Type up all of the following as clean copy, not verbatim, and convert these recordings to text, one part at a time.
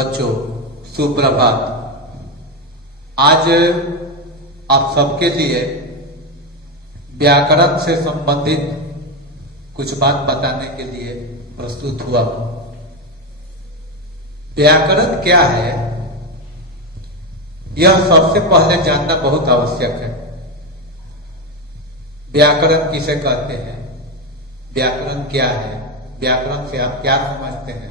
बच्चों, सुप्रभात। आज आप सबके लिए व्याकरण से संबंधित कुछ बात बताने के लिए प्रस्तुत हुआ हूं। व्याकरण क्या है, यह सबसे पहले जानना बहुत आवश्यक है। व्याकरण किसे कहते हैं, व्याकरण क्या है, व्याकरण से आप क्या समझते हैं।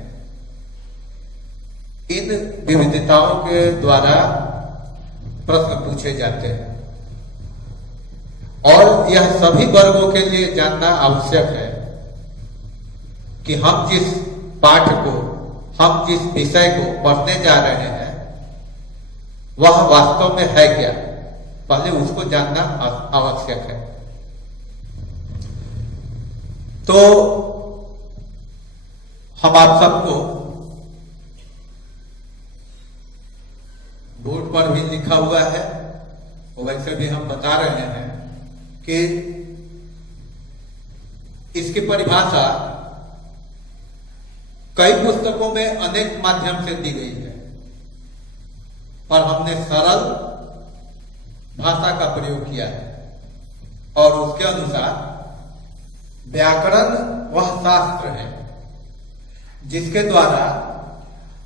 इन विविधताओं के द्वारा प्रश्न पूछे जाते हैं और यह सभी वर्गों के लिए जानना आवश्यक है कि हम जिस पाठ को, हम जिस विषय को पढ़ने जा रहे हैं वह वास्तव में है क्या, पहले उसको जानना आवश्यक है। तो हम आप सबको बोर्ड पर भी लिखा हुआ है, वैसे भी हम बता रहे हैं कि इसकी परिभाषा कई पुस्तकों में अनेक माध्यम से दी गई है, पर हमने सरल भाषा का प्रयोग किया है और उसके अनुसार व्याकरण वह शास्त्र है जिसके द्वारा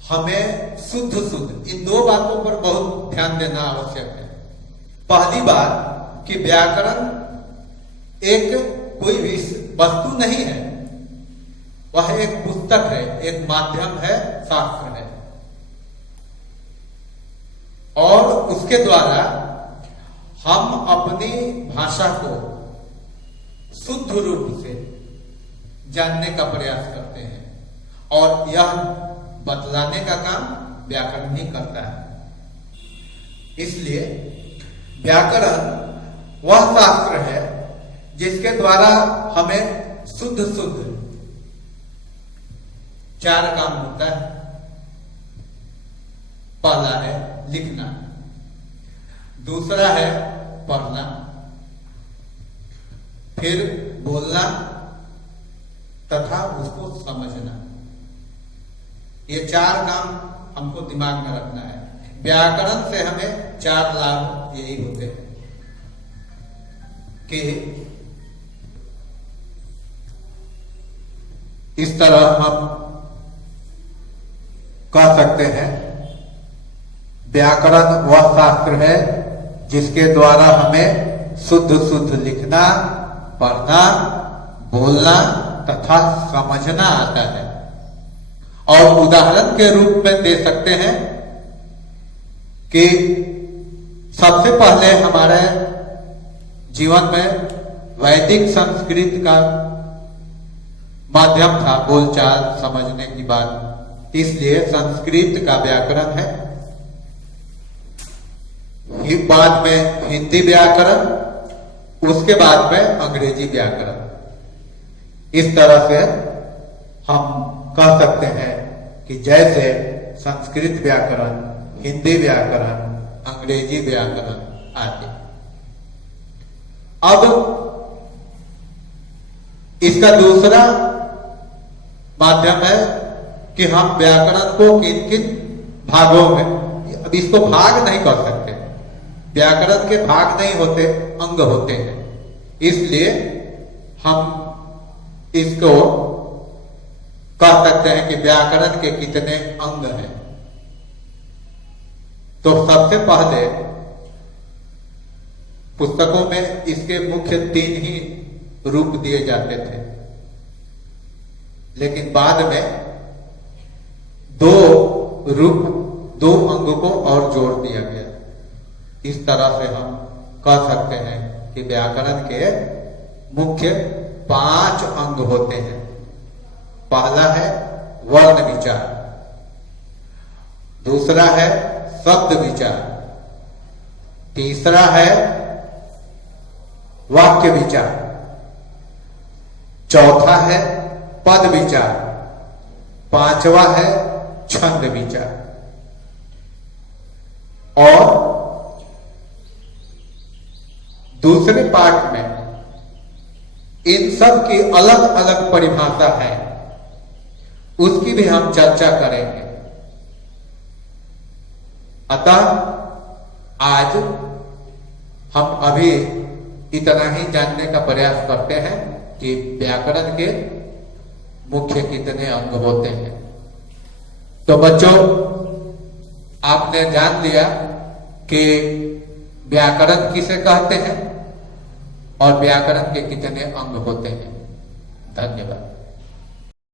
हमें शुद्ध इन दो बातों पर बहुत ध्यान देना आवश्यक है। पहली बात कि व्याकरण एक कोई वस्तु नहीं है, वह एक पुस्तक है, एक माध्यम है, शास्त्र है और उसके द्वारा हम अपनी भाषा को शुद्ध रूप से जानने का प्रयास करते हैं और यह बतलाने का काम व्याकरण ही करता है। इसलिए व्याकरण वह शास्त्र है जिसके द्वारा हमें शुद्ध चार काम होता है। पहला है लिखना, दूसरा है पढ़ना, फिर बोलना तथा उसको समझना। ये चार काम हमको दिमाग में रखना है। व्याकरण से हमें चार लाभ यही होते हैं कि इस तरह हम कह सकते हैं, व्याकरण वह शास्त्र है जिसके द्वारा हमें शुद्ध लिखना, पढ़ना, बोलना तथा समझना आता है। और उदाहरण के रूप में दे सकते हैं कि सबसे पहले हमारे जीवन में वैदिक संस्कृत का माध्यम था बोलचाल समझने की बात, इसलिए संस्कृत का व्याकरण है। बाद में हिंदी व्याकरण, उसके बाद में अंग्रेजी व्याकरण। इस तरह से हम कह सकते हैं कि जैसे संस्कृत व्याकरण, हिंदी व्याकरण, अंग्रेजी व्याकरण आदि। अब इसका दूसरा माध्यम है कि हम व्याकरण को किन भागों में, अब इसको भाग नहीं कर सकते, व्याकरण के भाग नहीं होते, अंग होते हैं। इसलिए हम इसको कह सकते हैं कि व्याकरण के कितने अंग हैं। तो सबसे पहले पुस्तकों में इसके मुख्य 3 ही रूप दिए जाते थे, लेकिन बाद में 2 अंग को और जोड़ दिया गया। इस तरह से हम कह सकते हैं कि व्याकरण के मुख्य 5 अंग होते हैं। पहला है वर्ण विचार, दूसरा है शब्द विचार, तीसरा है वाक्य विचार, चौथा है पद विचार, पांचवा है छंद विचार। और दूसरे पाठ में इन सब की अलग अलग परिभाषा है, उसकी भी हम चर्चा करेंगे। अतः आज हम अभी इतना ही जानने का प्रयास करते हैं कि व्याकरण के मुख्य कितने अंग होते हैं। तो बच्चों, आपने जान लिया कि व्याकरण किसे कहते हैं और व्याकरण के कितने अंग होते हैं। धन्यवाद।